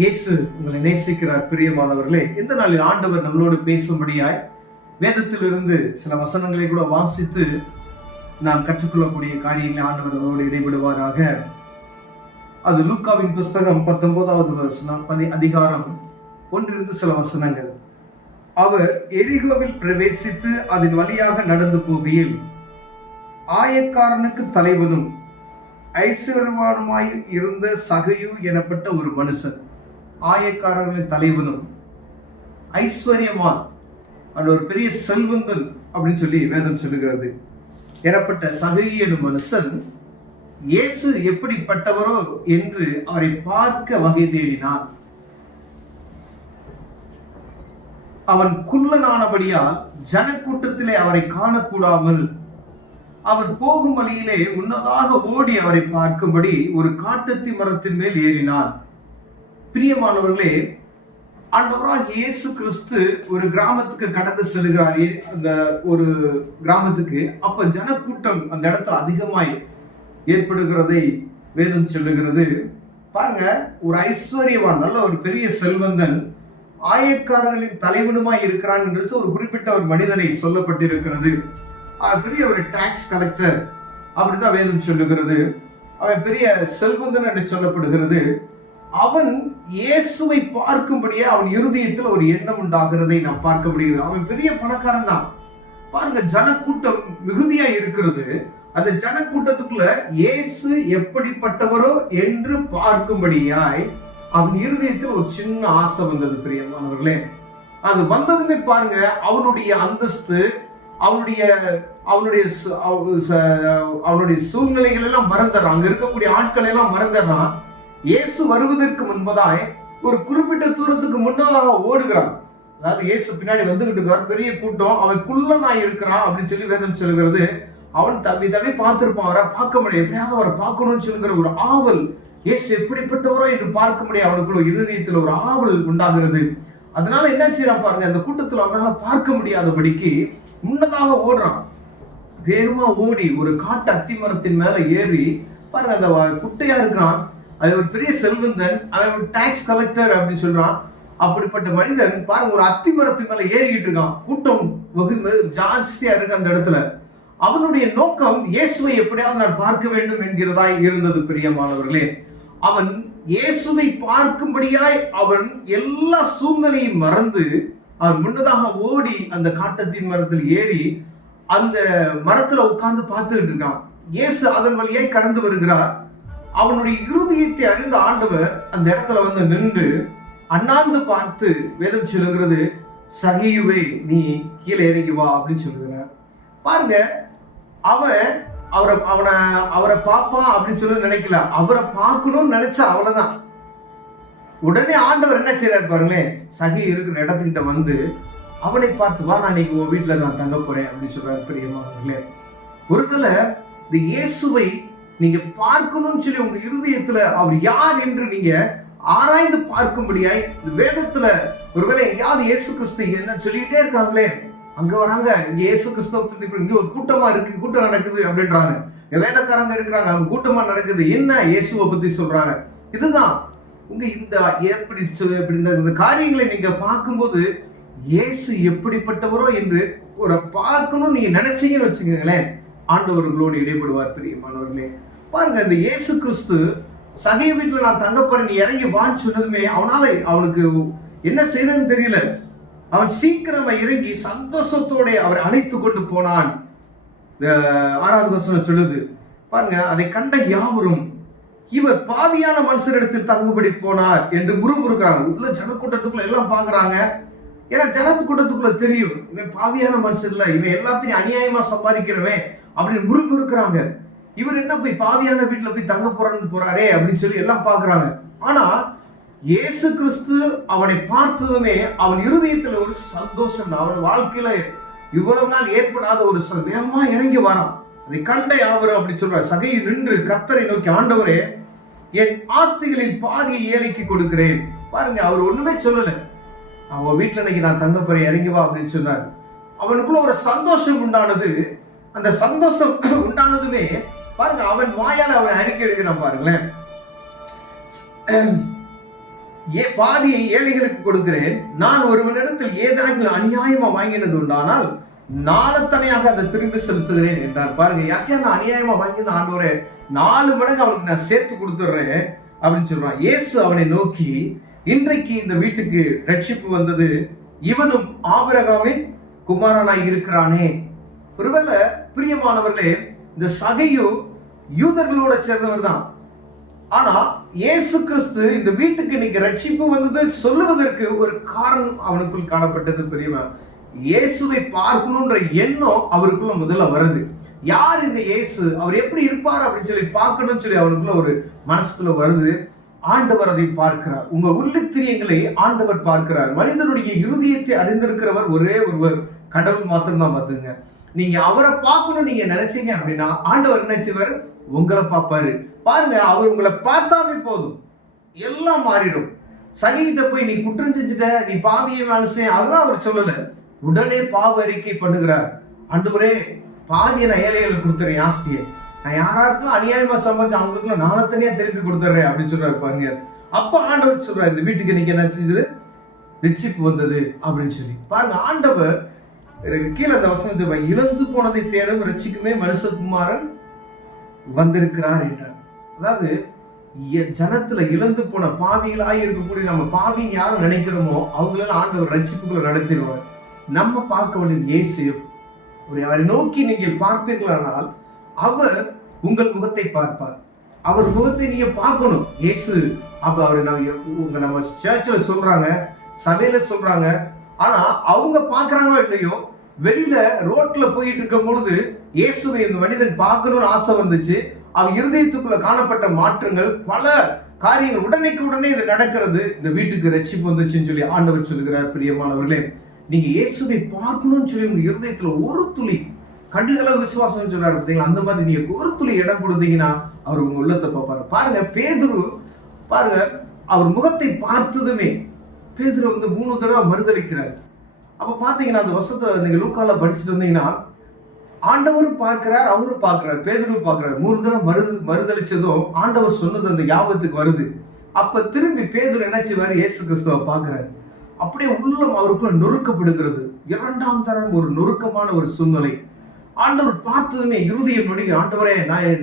இயேசு உங்களை நேசிக்கிறார். பிரியமானவர்களே, இந்த நாளில் ஆண்டவர் நம்மளோடு பேசும்படியாய் வேதத்திலிருந்து சில வசனங்களை கூட வாசித்து நாம் கற்றுக்கொள்ளக்கூடிய காரியங்களை ஆண்டவர் நம்மளோடு இடைபடுவாராக. அது லூக்காவின் புஸ்தகம் 19வது அதிகாரம் 1 சில வசனங்கள். அவர் எரிகோவில் பிரவேசித்து அதன் வழியாக நடந்து போகையில் ஆயக்காரனுக்கு தலைவனும் ஐஸ்வர்யவானுமாய் இருந்த சகையு எனப்பட்ட ஒரு மனுஷன், ஆயக்காரர்களின் தலைவனும் ஐஸ்வர்யவான், அது ஒரு பெரிய செல்வந்தன் அப்படின்னு சொல்லி வேதம் சொல்லுகிறது, எனப்பட்ட சகையு எனும் மனுஷன் இயேசு எப்படிப்பட்டவரோ என்று அவரை பார்க்க வகை தேடினான். அவன் குள்ளனானபடியால் ஜனக்கூட்டத்திலே அவரை காணக்கூடாமல் அவர் போகும் வழியிலே முன்னதாக ஓடி அவரை பார்க்கும்படி ஒரு காட்டத்தி மரத்தின் மேல் ஏறினான். பிரியமானவர்களே, ஆண்டவராகிய இயேசு கிறிஸ்து ஒரு கிராமத்துக்கு கடந்து செல்கிறார். அந்த ஒரு கிராமத்துக்கு அப்ப ஜனக்கூட்டம் அந்த இடத்துல அதிகமாய் ஏற்படுகிறதை வேதம் சொல்லுகிறது. பாருங்க, ஒரு ஐஸ்வர்யவான், நல்ல ஒரு பெரிய செல்வந்தன் ஆயக்காரர்களின் தலைவனுமாய் இருக்கிறான் என்று ஒரு குறிப்பிட்ட ஒரு மனிதனை சொல்லப்பட்டிருக்கிறது. பெரிய ஒரு டாக்ஸ் கலெக்டர் அப்படிதான் வேதம் சொல்லுகிறது. அவன் பெரிய செல்வந்தன் என்று சொல்லப்படுகிறது. அவன் இயேசுவை பார்க்கும்படியே அவன் இருதயத்தில் ஒரு எண்ணம் உண்டாகிறதை நாம் பார்க்க முடிகிறது. அவன் பெரிய பணக்காரன் தான். பாருங்க, ஜனக்கூட்டம் மிகுதியா இருக்கிறது. அந்த ஜனக்கூட்டத்துக்குள்ள இயேசு எப்படிப்பட்டவரோ என்று பார்க்கும்படியாய் அவன் இருதயத்தில் ஒரு சின்ன ஆசை வந்தது. பிரியமானவர்களே, அது வந்ததுமே பாருங்க, அவனுடைய அந்தஸ்து, அவனுடைய சூழ்நிலைகள் எல்லாம் மறந்துடுறான். அங்க இருக்கக்கூடிய ஆட்கள் எல்லாம் மறந்துடுறான். இயேசு வருவதற்கு முன்பதாய் ஒரு குறிப்பிட்ட தூரத்துக்கு முன்னாலாக ஓடுகிறான். அதாவது இயேசு பின்னாடி வந்துகிட்டு இருக்கார், பெரிய கூட்டம், அவன் குள்ளனாய் இருக்கிறான் அப்படின்னு சொல்லி வேதம் சொல்லுகிறது. அவன் தவி பார்த்திருப்பான், அவரை பார்க்க முடியும், எப்படியாவது அவரை பார்க்கணும்னு சொல்லுகிற ஒரு ஆவல், இயேசு எப்படிப்பட்டவரோ என்று பார்க்க முடியும், அவனுக்குள்ள இருதயத்தில் ஒரு ஆவல் உண்டாகிறது. அதனால என்ன செய்யறான் பாருங்க, அந்த கூட்டத்தில் அவனால பார்க்க முடியாதபடிக்கு முன்னதாக ஓடுறான். வேகமா ஓடி ஒரு காட்டு அத்தி மரத்தின் மேல ஏறி பாருங்க, அந்த குட்டையா இருக்கிறான், அது ஒரு பெரிய செல்வந்தன், அவன் ஒரு டாக்ஸ் கலெக்டர் அப்படின்னு சொல்றான். அப்படிப்பட்ட மனிதன் பாருங்க, ஒரு அத்தி மரத்தின் மேல ஏறிக்கிட்டு இருக்கான். கூட்டம் ஜாஸ்தியா இருக்கு அந்த இடத்துல. அவனுடைய நோக்கம் இயேசுவை எப்படியாவது நான் பார்க்க வேண்டும் என்கிறதாய் இருந்தது. பிரியமானவர்களே, அவன் இயேசுவை பார்க்கும்படியாய் அவன் எல்லா சூழ்நிலையும் மறந்து அவன் முன்னதாக ஓடி அந்த காட்டத்தின் மரத்தில் ஏறி அந்த மரத்துல உட்கார்ந்து பார்த்துக்கிட்டு இருக்கான். இயேசு அதன் வழியாய் கடந்து வருகிறார். அவனுடைய இருதயத்தை அறிந்த ஆண்டவர் அந்த இடத்துல வந்து நின்று அண்ணாந்து பார்த்து வேதம் சொல்லுகிறது, சகியுவே, நீ கீழே இறங்கி வா அப்படின்னு சொல்லுகிறார். பாருங்க, அவரை பார்ப்பான் அப்படின்னு சொல்லி நினைக்கல, அவரை பார்க்கணும்னு நினைச்சா அவ்வளவுதான். உடனே ஆண்டவர் என்ன செய்யறாரு பாருங்களேன், சகி இருக்கிற இடத்துக்கிட்ட வந்து அவனை பார்த்து, வா, நான் இன்னைக்கு உன் வீட்டுல நான் தங்க போறேன் அப்படின்னு சொல்றாரு. பிரியமானவர்களே, ஒருவேளை இந்த இயேசுவை நீங்க பார்க்கணும்னு சொல்லி உங்க இருதயத்துல அவர் யார் என்று நீங்க ஆராய்ந்து பார்க்கும்படியாய் இந்த வேதத்துல ஒருவேளை எங்கேயாவது இயேசு கிறிஸ்து என்ன சொல்லிட்டே இருக்காங்களே, அங்க வராங்க, இங்க இயேசு கிறிஸ்துவ இங்க ஒரு கூட்டமா இருக்கு, கூட்டம் நடக்குது அப்படின்றாங்க, வேதக்காரங்க இருக்கிறாங்க, அவங்க கூட்டமா நடக்குது, என்ன இயேசுவை பத்தி சொல்றாங்க. இதுதான் உங்க இந்த எப்படி இந்த காரியங்களை நீங்க பார்க்கும்போது இயேசு எப்படிப்பட்டவரோ என்று ஒரு பார்க்கணும் நீங்க நினைச்சீங்கன்னு வச்சுக்கோங்களேன், ஆண்டவர்களோடு இடைபடுவார். பிரியமானவர்களே, பாருங்க, இந்த இயேசு கிறிஸ்து சகை வீட்டுல நான் தங்க போறேன், நீ இறங்கி வான்னு சொன்னதுமே அவனுக்கு என்ன செய்யறதுன்னு தெரியல. அவன் சீக்கிரமா இறங்கி சந்தோஷத்தோட அவர் அழைத்து கொண்டு போனான். 6வது வசனம் சொல்லுது பாருங்க, அதை கண்ட யாவரும் இவர் பாவியான மனுஷரிடத்தில் தங்குபடி போனார் என்று முறுமுறுக்கிறாங்க. உள்ள ஜனக்கூட்டத்துக்குள்ள எல்லாம் பாக்குறாங்க. ஏன்னா ஜனக்கூட்டத்துக்குள்ள தெரியும், இவன் பாவியான மனுஷன் இல்ல, இவன் எல்லாத்தையும் அநியாயமா சம்பாதிக்கிறவன் அப்படின்னு முறுமுறுக்கிறாங்க. இவர் என்ன போய் பாவியான வீட்டுல போய் தங்க போறாரே அப்படின்னு சொல்லி எல்லாம் பாக்குறாங்க. ஆனா இயேசு கிறிஸ்து அவனை பார்த்ததுமே அவன் இருதயத்துல ஒரு சந்தோஷம், அவன் வாழ்க்கையில இவ்வளவு நாள் ஏற்படாத ஒரு வேகமா இறங்கி வரான். அதை கண்ட யாவரும் அப்படி சொல்றார், சகையை நின்று கர்த்தரை நோக்கி, ஆண்டவரே, என் ஆஸ்திகளின் பாதியை ஏழைக்கு கொடுக்கிறேன். பாருங்க, அவர் ஒண்ணுமே சொல்லல, அவன் வீட்டுல இன்னைக்கு நான் தங்க போறேன், இறங்கி வா அப்படின்னு சொன்னார். அவனுக்குள்ள ஒரு சந்தோஷம் உண்டானது. அந்த சந்தோஷம் உண்டானதுமே பாருங்க, அவன் வாயால் அவன் அறிக்கை எடுக்கிறான். பாருங்களேன், பாதியை ஏழைகளுக்கு கொடுக்கிறேன். நான் ஒருவனிடத்தில் ஏதாவது அநியாயமா வாங்கினது உண்டானால் நாளத்தனையாக அதை திரும்பி செலுத்துகிறேன் என்றார். பாருங்க, யாக்கையா நான் அநியாயமா வாங்கின ஆண்டவரே 4 மடங்கு அவனுக்கு நான் சேர்த்து கொடுத்துடுறேன் அப்படின்னு சொல்றான். இயேசு அவனை நோக்கி, இன்றைக்கு இந்த வீட்டுக்கு ரட்சிப்பு வந்தது, இவனும் ஆபிரகாமின் குமாரனாய் இருக்கிறானே. ஒருவேளை பிரியமானவர்களே, இந்த சகையு யூதர்களோட சேர்ந்தவர் தான். ஆனா இயேசு கிறிஸ்து இந்த வீட்டுக்கு இன்னைக்கு ரட்சிப்பு வந்தது சொல்லுவதற்கு ஒரு காரணம் அவனுக்குள் காணப்பட்டது. பெரியமா, இயேசுவை பார்க்கணும்ன்ற எண்ணம் அவருக்குள்ள முதல்ல வருது. யார் இந்த இயேசு, அவர் எப்படி இருப்பார் அப்படின்னு சொல்லி பார்க்கணும்னு சொல்லி அவனுக்குள்ள ஒரு மனசுக்குள்ள வருது. ஆண்டவர் அதை பார்க்கிறார். உங்க உள்ளத்திரியங்களை ஆண்டவர் பார்க்கிறார். மனிதனுடைய இருதயத்தை அறிந்திருக்கிறவர் ஒரே ஒருவர் கடவுள் மாத்திரம்தான். பார்த்துங்க, நீங்க அவரை பார்க்கணும் நீங்க நினைச்சீங்க அப்படின்னா ஆண்டவர் நினைச்சவர் உங்களை பார்ப்பாரு. பாருங்க, அவர் உங்களை பார்த்தாவே போதும், எல்லாம் மாறிடும். சகிகிட்ட போய் நீ குற்றம் செஞ்சுட்ட, நீ பாவியை மனுஷன், அதெல்லாம் அவர் சொல்லல. உடனே பாவ அறிக்கை பண்ணுகிறார். ஆண்டவரே, பாதியை நான் ஏழைகளுக்கு கொடுத்துறேன், ஆஸ்தியை நான் யாராருக்கும் அநியாயமா சம்பாதிச்சு அவங்களுக்குலாம் நாளத்தனியா திருப்பி கொடுத்துட்றேன் அப்படின்னு சொல்றாரு. பாருங்க, அப்ப ஆண்டவர் சொல்றாரு, இந்த வீட்டுக்கு நீங்க என்ன செஞ்சது, ரட்சிப்பு வந்தது அப்படின்னு சொல்லி. பாருங்க, ஆண்டவர் கீழே அந்த வசனம் சொல்றாங்க, இழந்து போனதை தேடும் ரட்சிக்குமே மனுஷகுமாரன் வந்திருக்கிறார் என்றார். அதாவது ஜனத்துல இழந்து போன பாவிகளாய் இருக்கக்கூடிய நம்ம பாவிங்க யாரும் நினைக்கிறோமோ அவங்களெல்லாம் ஆண்டவர் ரட்சிப்புகளை நடத்திடுவார். நம்ம பார்க்க வேண்டியது இயேசு. அவரை நோக்கி நீங்கள் பார்ப்பீர்களானால் அவர் உங்கள் முகத்தை பார்ப்பார். அவர் முகத்தை நீங்க பார்க்கணும். இயேசு அப்ப அவரை நம்ம சர்ச்சில் சொல்றாங்க, சபையில சொல்றாங்க. ஆனா அவங்க பார்க்கறாங்களோ இல்லையோ, வெளியில ரோட்ல போயிட்டு இருக்கும் பொழுது இயேசுவை இந்த மனிதன் பார்க்கணும்னு ஆசை வந்துச்சு. அவன் இருதயத்துக்குள்ள காணப்பட்ட மாற்றங்கள், பல காரியங்கள் உடனேக்கு உடனே இது நடக்கிறது. இந்த வீட்டுக்கு ரட்சிப்பு வந்துச்சுன்னு சொல்லி ஆண்டவர் சொல்லுகிறார். பிரியமானவர்களே, நீங்க இயேசுவை பார்க்கணும்னு சொல்லி உங்க இருதயத்துல ஒரு துளி கண்டுகளவு விசுவாசம் சொல்றாரு பார்த்தீங்களா, அந்த மாதிரி நீங்க ஒரு துளி இடம் கொடுத்தீங்கன்னா அவர் உங்க உள்ளத்தை பார்ப்பாரு. பாருங்க, பேதுரு பாருங்க, அவர் முகத்தை பார்த்ததுமே பேதுரு 3 தடவை மறுதளிக்கிறார். அப்ப பாத்தீங்கன்னா அந்த வருஷத்துல நீங்க லூக்கால படிச்சுட்டு வந்தீங்கன்னா ஆண்டவரும் பார்க்கிறார், அவரும் பார்க்கிறார், பேதுருவும் பார்க்கிறார். 3 தடவை மறுதளிச்சதும் ஆண்டவர் சொன்னது அந்த ஞாபகத்துக்கு வருது. அப்ப திரும்பி பேதுரு என்ன செய்வாரு, இயேசு கிறிஸ்துவை பார்க்கிறார். அப்படியே உள்ளம் அவருக்குள்ள நொறுக்கப்படுகிறது. 2ஆம் தரம் ஒரு நொறுக்கமான ஒரு சூழ்நிலை. ஆண்டவர் பார்த்ததுமே இருதயம் நொடிங்க, ஆண்டவரே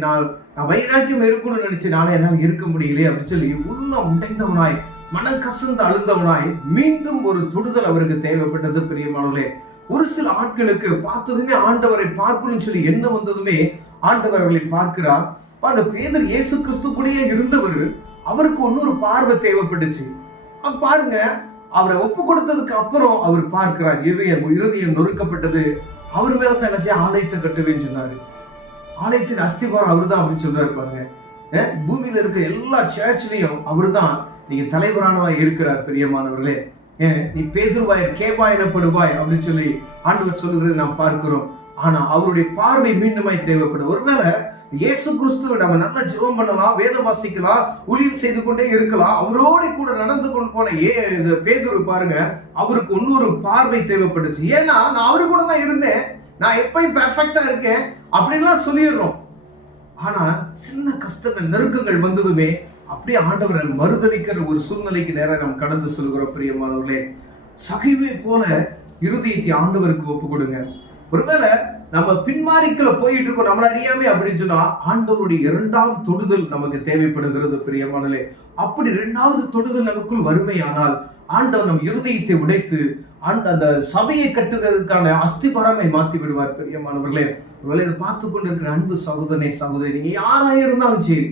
நான் வைராக்கியம் இருக்கணும்னு நினைச்சு நானே என்னால் இருக்க முடியலையே அப்படின்னு சொல்லி உள்ளம் உடைந்தவனாய், மனம் கசந்து அழுந்தவனாய் மீண்டும் ஒரு தொடுதல் அவருக்கு தேவைப்பட்டது. பிரியமானவர்களே, ஒரு சில ஆட்களுக்கு பார்த்ததுமே ஆண்டவரை பார்க்கணும்னு சொல்லி என்ன வந்ததுமே ஆண்டவர் அவர்களை பார்க்கிறார். பேதுரு இயேசு கிறிஸ்து கூடயே இருந்தவர், அவருக்கு இன்னொரு பார்வை தேவைப்பட்டுச்சு. பாருங்க, அவரை ஒப்பு கொடுத்ததுக்கு அப்புறம் அவர் பார்க்கிறார், இருதயம் நொறுக்கப்பட்டது. அவர் மேல தான் என்ன ஆலயத்தை கட்டுவேன்னு சொன்னாரு. ஆலயத்தின் அஸ்திபாரம் அவரு தான் அப்படின்னு சொல்றாரு. பாருங்க, பூமியில இருக்க எல்லா சர்ச்லயும் அவரு தான் நீங்க தலைவரானவாய் இருக்கிறார். பிரியமானவர்களே, நீ பேதுருவாய் கேபாய் எனப்படுவாய் அப்படின்னு சொல்லி ஆண்டவர் சொல்லுகிறது நாம் பார்க்கிறோம். ஆனா அவருடைய பார்வை மீண்டுமாய் தேவைப்படும். ஒருவேளை இயேசு கிறிஸ்துவை நம்ம நல்லா ஜெபம் பண்ணலாம், வேதம் வாசிக்கலாம், ஊழியம் செய்து கொண்டே இருக்கலாம். அவரோட கூட நடந்து கொண்டு போன பேதுரு பாருங்க, அவருக்கு இன்னொரு பார்வை தேவைப்பட்டுச்சு. ஏன்னா நான் அவரு கூட தான் இருந்தேன், நான் எப்பயும் பெர்ஃபெக்டா இருக்கேன் அப்படின்லாம் சொல்லிடுறோம். ஆனா சின்ன கஷ்டங்கள் நெருக்கங்கள் வந்ததுமே அப்படியே ஆண்டவரை மறுதளிக்கிற ஒரு சூழ்நிலைக்கு நேரம் நாம் கடந்து செல்கிறோம். பிரியமானவர்களே, சகைவை போல இருதயத்தை ஆண்டவருக்கு ஒப்பு கொடுங்க. ஒருவேளை நம்ம பின்மாரிக்கல போயிட்டு இருக்கோம் நம்மள அறியாமே அப்படின்னு சொன்னா ஆண்டவருடைய 2ஆம் தொடுதல் நமக்கு தேவைப்படுகிறது. பிரியமானவர்களே, அப்படி 2வது தொடுதல் நமக்குள் வறுமையானால் ஆண்டவர் நம் இருதயத்தை உடைத்து அந்த சபையை கட்டுவதற்கான அஸ்திபாரமை மாற்றி விடுவார். பிரியமானவர்களே, ஒருவேளை இதை பார்த்து கொண்டு இருக்கிற அன்பு சகோதரனை சகோதரி, நீங்க யாராக இருந்தாலும் சரி,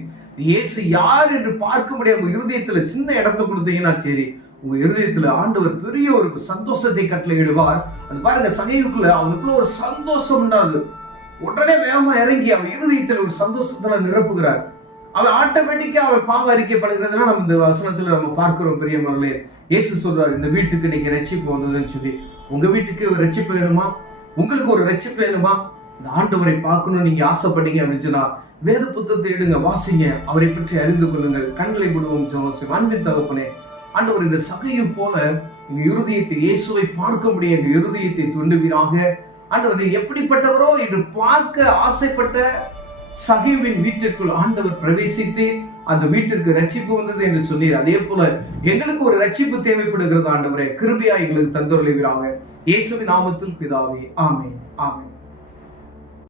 இயேசு யார் என்று பார்க்க முடியாது உங்க இருதயத்துல சின்ன இடத்தை கொடுத்தீங்கன்னா சரி, உங்க இருதயத்துல ஆண்டவர் பெரிய ஒரு சந்தோஷத்தை கட்டளையிடுவார். அது பாருங்க, சகைவுக்குள்ள அவனுக்குள்ள ஒரு சந்தோஷம் உண்டாது. உடனே வேகமா இறங்கி அவன் இருதயத்துல ஒரு சந்தோஷத்துல நிரப்புகிறார். அவன் ஆட்டோமேட்டிக்கா அவன் பாவ அறிக்கை பண்ணுகிறதுனா நம்ம இந்த வசனத்துல நம்ம பார்க்கிறோம். பிரியமானவர்களே, இயேசு சொல்றாரு, இந்த வீட்டுக்கு நீங்க ரட்சிப்பு வந்ததுன்னு சொல்லி. உங்க வீட்டுக்கு ஒரு ரட்சிப்பு வேணுமா, உங்களுக்கு ஒரு ரட்சிப்பு வேணுமா, இந்த ஆண்டவரை பார்க்கணும்னு நீங்க ஆசைப்பட்டீங்க அப்படின்னு சொன்னா வேத புத்தகத்தை எடுங்க, வாசிங்க, அவரை பற்றி அறிந்து கொள்ளுங்கள். கண்களை விடுவோம் ஜெபம். அன்பின் தகப்பனே, ஆண்டவர் இந்த சகையை போல எங்க இருதயத்தை இயேசுவை பார்க்க முடிய எங்க இருதயத்தை துண்டுவீராக. ஆண்டவர் எப்படிப்பட்டவரோ என்று பார்க்க ஆசைப்பட்ட சகைவின் வீட்டிற்குள் ஆண்டவர் பிரவேசித்து அந்த வீட்டிற்கு ரட்சிப்பு வந்தது என்று சொன்னீர். அதே போல எங்களுக்கு ஒரு ரட்சிப்பு தேவைப்படுகிறது ஆண்டவரே. கிருபையா எங்களுக்கு தந்தருளுவீராக. இயேசுவின் நாமத்தில் பிதாவே, ஆமென், ஆமென்.